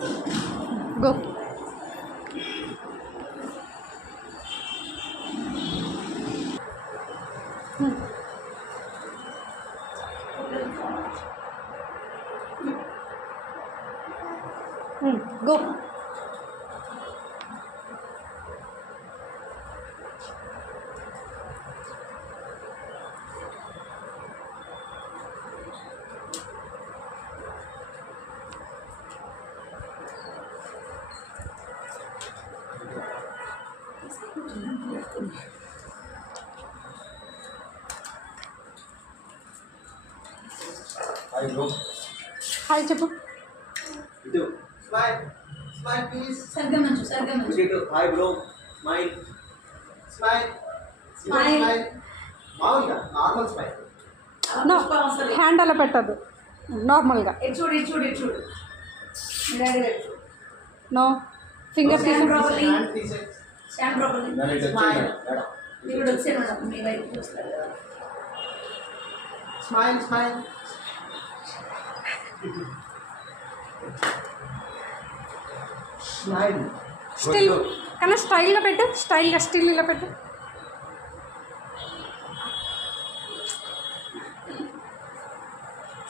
Go. Go. Hi చెప్పు. Smile. Smile, please. Sargamanchu. Hi, bro. Smile. Smile. Smile. Maula, normal smile. No, hand అలా పెట్టద్దు, నార్మల్గా. చూడు. No, finger Stand properly. Hand please. Stand properly. Smile. మీరు వచ్చేనా మీ వైపు చూస్తారు కదా. Smile. Smile. స్టిల్ కన్నా స్టైల్గా పెట్టు, స్టైల్గా స్టిల్ ఇలా పెట్టు.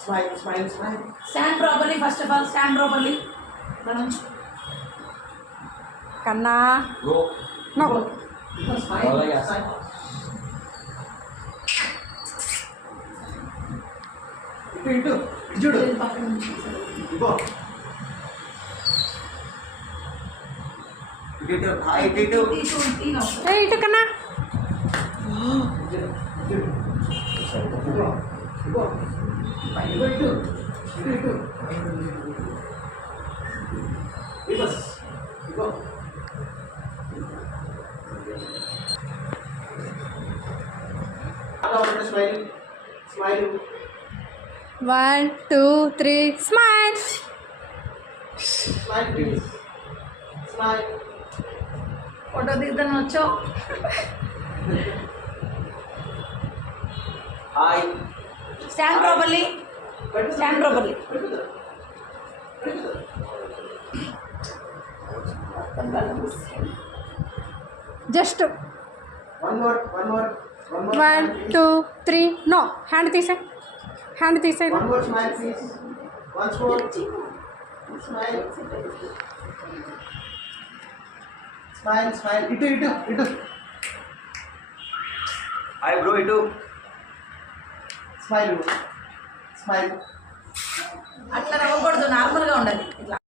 Smile. Stand properly. First of all, stand properly. మనం కన్నా Go. నో. Smile. ఇటు చూడు. పక్కన నుంచి ఇగో. ఇటు. హాయ్ ఇటు. ఏ ఇటు కన్నా. Smile. 1 2 3 smile. Smile, please. Smile. Photo దిగుతాను వచ్చావు. Hi. Stand properly. Stand properly. Just One more. 1 2 3 no. Hand తీసే. One more smile, please. Once more. Smile. Itu. Hi, bro. Itu. Smile. అట్లా నవ్వకూడదు, నార్మల్గా ఉండాలి.